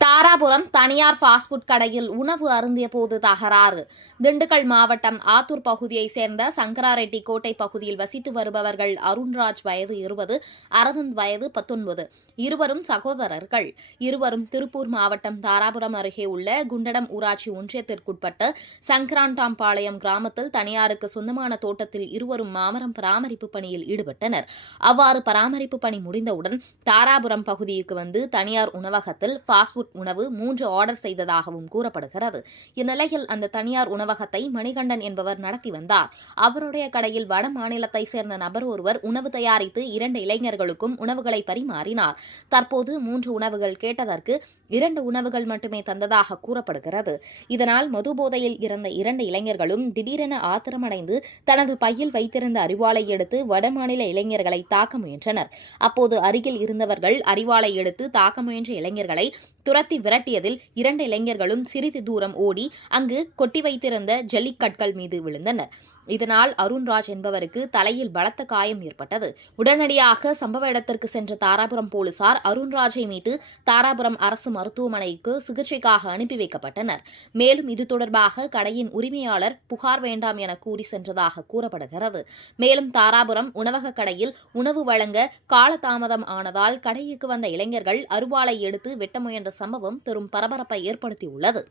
தாராபுரம் தனியார் fast food கடையில் உணவு அருந்திய போது தகராறு. திண்டுக்கல் மாவட்டம் ஆத்தூர் பகுதியைச் சேர்ந்த சங்கராரெட்டி கோட்டை பகுதியில் வசித்து வருபவர்கள் அருண்ராஜ் வயது 20, அரவிந்த் வயது 19. இருவரும் சகோதரர்கள். இருவரும் திருப்பூர் மாவட்டம் தாராபுரம் அருகே உள்ள குண்டடம் ஊராட்சி ஒன்றியத்திற்குட்பட்ட சங்கராண்டாம்பாளையம் கிராமத்தில் தனியாருக்கு சொந்தமான தோட்டத்தில் இருவரும் மாமரம் பராமரிப்பு பணியில் ஈடுபட்டனர். அவ்வாறு பராமரிப்பு பணி முடிந்தவுடன் தாராபுரம் பகுதிக்கு வந்து தனியார் உணவகத்தில் ஃபாஸ்ட் ஃபுட் உணவு 3 ஆர்டர் செய்ததாகவும் கூறப்படுகிறது. இந்நிலையில் அந்த தனியார் உணவகத்தை மணிகண்டன் என்பவர் நடத்தி வந்தார். அவருடைய கடையில் வட மாநிலத்தை சேர்ந்த நபர் ஒருவர் உணவு தயாரித்து 2 இளைஞர்களுக்கும் உணவுகளை பரிமாறினார். தற்போது 3 உணவுகள் கேட்டதற்கு 2 உணவுகள் மட்டுமே தந்ததாக கூறப்படுகிறது. இதனால் மது போதையில் இருந்த 2 இளைஞர்களும் திடீரென ஆத்திரமடைந்து தனது பையில் வைத்திருந்த அரிவாளை எடுத்து வடமாநில இளைஞர்களை தாக்க முயன்றனர். அப்போது அருகில் இருந்தவர்கள் அரிவாளை எடுத்து தாக்க முயன்ற இளைஞர்களை துரத்தி விரட்டியதில் 2 இளைஞர்களும் சிறிது தூரம் ஓடி அங்கு கொட்டி வைத்திருந்த ஜல்லிக்கற்கள் மீது விழுந்தனர். இதனால் அருண்ராஜ் என்பவருக்கு தலையில் பலத்த காயம் ஏற்பட்டது. உடனடியாக சம்பவ இடத்திற்கு சென்ற தாராபுரம் போலீசார் அருண்ராஜை மீட்டு தாராபுரம் அரசு மருத்துவமனைக்கு சிகிச்சைக்காக அனுப்பி வைக்கப்பட்டனர். மேலும் இது தொடர்பாக கடையின் உரிமையாளர் புகார் வேண்டாம் என கூறி சென்றதாக கூறப்படுகிறது. மேலும் தாராபுரம் உணவக கடையில் உணவு வழங்க காலதாமதம் ஆனதால் கடைக்கு வந்த இளைஞர்கள் அருவாளை எடுத்து வெட்ட முயன்ற சம்பவம் பெரும் பரபரப்பை ஏற்படுத்தியுள்ளது.